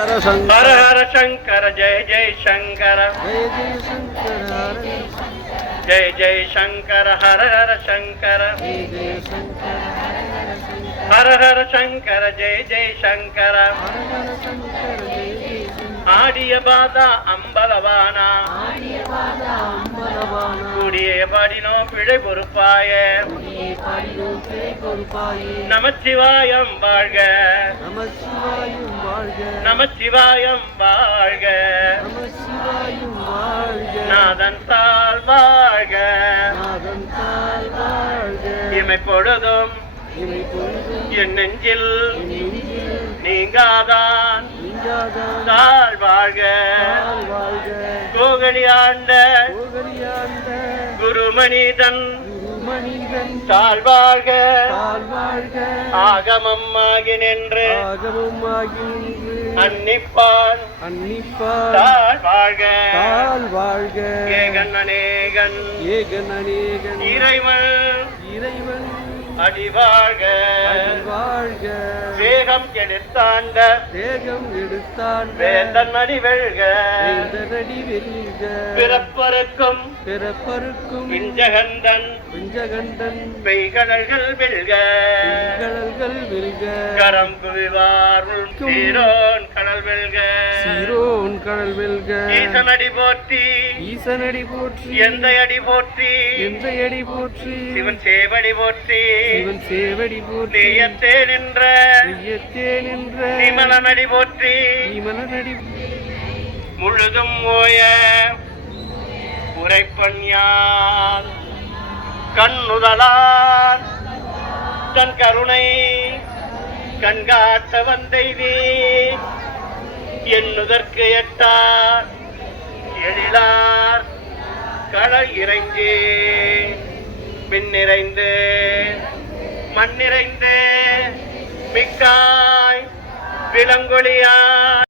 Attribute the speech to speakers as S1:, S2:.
S1: ஹர
S2: ஹர சங்கர ஜெய ஜெய சங்கர
S1: ஜெய ஜெய சங்கர ஹர
S2: ஹர சங்கர ஹர ஹர சங்கர ஜெய ஜெய சங்கர ஆடிய பாதா அம்பலவானா கூடிய
S1: பாடினோம் பிழை பொறுப்பாய.
S2: நமச்சிவாயம் வாழ்க.
S1: நம வாழ்க
S2: நமச்சிவாயம் வாழ்க.
S1: நம வாழ்க
S2: நாதன் தாழ் வாழ்க.
S1: நாதன் தாழ் வாழ்க
S2: இமை பொழுதும் என் நெஞ்சில் நீங்காதான்
S1: நீங்காதான்.
S2: தாழ் வாழ்க.
S1: கோகலியாண்ட
S2: குருமனிதன்
S1: குருமனிதன்
S2: தாழ் வாழ்க
S1: தாழ் வாழ்க
S2: ஆகமம் ஆகி நின்று அன்னிப்பான்
S1: அன்னிப்பார்
S2: தாழ் வாழ்க
S1: தாழ் வாழ்க
S2: ஏகன் அநேகன்
S1: ஏகன் அநேகன்
S2: இறைவன்
S1: இறைவன்
S2: அடி வாழ்க
S1: அடி
S2: வேகம் எடுத்தாண்ட
S1: தேகம் எடுத்தான்
S2: வேந்தன் அடி வெல்க.
S1: நடி வெல்க.
S2: பிறப்பருக்கும்
S1: பிறப்பருக்கும்
S2: இஞ்சகந்தன்
S1: விஞ்சகண்டன்
S2: பெய்கடல்கள் வெல்க.
S1: கடல்கள் வெல்க.
S2: கரம் குவிவார் உள் சீரோன். கடல் வெல்க.
S1: சீரோன் கடல் வெல்க.
S2: ஈசன் அடி போற்றி.
S1: ஈசனடி போற்றி.
S2: எந்த அடி போற்றி.
S1: எந்த அடி போற்றி.
S2: சிவன் சேவடி போற்றி.
S1: சிவன் சேவடி போற்றி.
S2: நெய்யத்தே நின்ற.
S1: ஐயத்தே நின்ற.
S2: நிமலன் அடி போற்றி.
S1: ஈமலனடி
S2: முழுதும் ஓய உரைப்பன் கண்ணுதலான் தன் கருணை கண்காட்ட வந்தைவே என்னுதற்கு எட்டார். எழிலார் கடல் இறைஞ்சே. பின்னிறைந்து மண்ணிறைந்து மிக்காய் விலங்கொழியாய்.